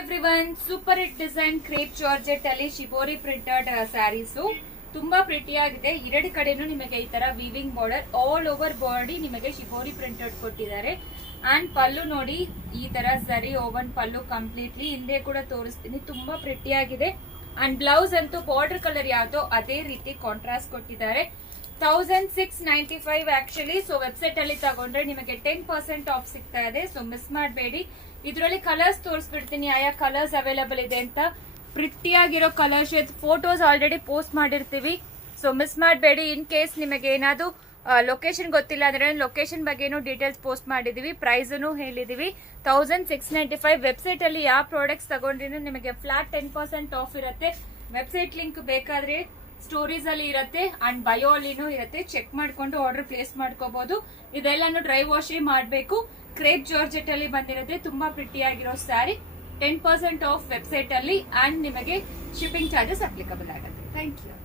Everyone, super hit design crepe georgette ಅಲ್ಲಿ shibori printed saris ತುಂಬಾ pretty ಆಗಿದೆ. ಎರಡು ಕಡೆನೂ ನಿಮಗೆ ಈ ತರ weaving border, all over body ನಿಮಗೆ ಶಿಬೋರಿ ಪ್ರಿಂಟೆಡ್ ಕೊಟ್ಟಿದ್ದಾರೆ. ಅಂಡ್ ಪಲ್ಲು ನೋಡಿ, ಈ ತರ ಸರಿ ಓವನ್ ಪಲ್ಲು ಕಂಪ್ಲೀಟ್ಲಿ. ಹಿಂದೆ ಕೂಡ ತೋರಿಸ್ತೀನಿ, ತುಂಬಾ ಪ್ರಿಟಿ ಆಗಿದೆ. ಅಂಡ್ ಬ್ಲೌಸ್ ಅಂತೂ ಬಾರ್ಡರ್ ಕಲರ್ ಯಾವ್ದೋ ಅದೇ ರೀತಿ ಕಾಂಟ್ರಾಸ್ಟ್ ಕೊಟ್ಟಿದ್ದಾರೆ. 1695 ಆಕ್ಚುಲಿ. ಸೊ ವೆಬ್ಸೈಟ್ ಅಲ್ಲಿ ತಗೊಂಡ್ರೆ ನಿಮಗೆ 10% ಆಫ್ ಸಿಗ್ತಾ ಇದೆ. ಸೊ ಮಿಸ್ ಮಾಡಬೇಡಿ. ಇದರಲ್ಲಿ ಕಲರ್ಸ್ ತೋರಿಸ್ಬಿಡ್ತೀನಿ, ಆಯಾ ಕಲರ್ಸ್ ಅವೈಲೇಬಲ್ ಇದೆ ಅಂತ. ಪ್ರಿಟಿ ಆಗಿರೋ colour shade photos already post ಮಾಡಿರ್ತೀವಿ. ಸೊ ಮಿಸ್ ಮಾಡಬೇಡಿ. ಇನ್ ಕೇಸ್ ನಿಮಗೆ ಏನಾದ್ರು ಲೊಕೇಶನ್ ಗೊತ್ತಿಲ್ಲ ಅಂದ್ರೆ ಲೊಕೇಶನ್ ಬಗ್ಗೆನೂ ಡೀಟೇಲ್ಸ್ ಪೋಸ್ಟ್ ಮಾಡಿದೀವಿ, ಪ್ರೈಸ್ ಹೇಳಿದೀವಿ. 1695 ವೆಬ್ಸೈಟ್ ಅಲ್ಲಿ ಯಾವ ಪ್ರಾಡಕ್ಟ್ಸ್ ತಗೊಂಡ್ರೂ ನಿಮಗೆ ಫ್ಲಾಟ್ 10% ಆಫ್ ಇರುತ್ತೆ. ವೆಬ್ಸೈಟ್ ಲಿಂಕ್ ಬೇಕಾದ್ರೆ ಸ್ಟೋರೀಸ್ ಅಲ್ಲಿ ಇರುತ್ತೆ ಅಂಡ್ ಬಯೋ ಅಲ್ಲಿನೂ ಇರುತ್ತೆ. ಚೆಕ್ ಮಾಡ್ಕೊಂಡು ಆರ್ಡರ್ ಪ್ಲೇಸ್ ಮಾಡ್ಕೋಬಹುದು. ಇದೆಲ್ಲಾನು ಡ್ರೈ ವಾಶ್ ಮಾಡಬೇಕು. ಕ್ರೇಪ್ ಜಾರ್ಜೆಟ್ ಅಲ್ಲಿ ಬಂದಿರುತ್ತೆ. ತುಂಬಾ ಪ್ರಿಟಿ ಆಗಿರೋ ಸ್ಯಾರಿ. 10% ಆಫ್ ವೆಬ್ಸೈಟ್ ಅಲ್ಲಿ ಅಂಡ್ ನಿಮಗೆ ಶಿಪ್ಪಿಂಗ್ ಚಾರ್ಜಸ್ ಅಪ್ಲಿಕಬಲ್ ಆಗುತ್ತೆ. Thank you.